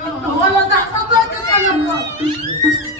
Vamos a nosotros que tenemos.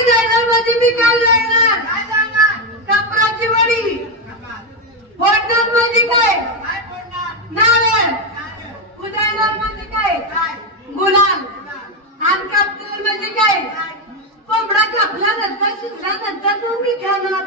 कधी म्हणजे वडी. फोडणार माझी काय? नारळ. उदयणार माझी म्हणजे काय? गुलाल. आणि कापणार माझी काय? कोंबडा कापला नंतर मी खाणार.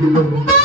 大丈夫だ。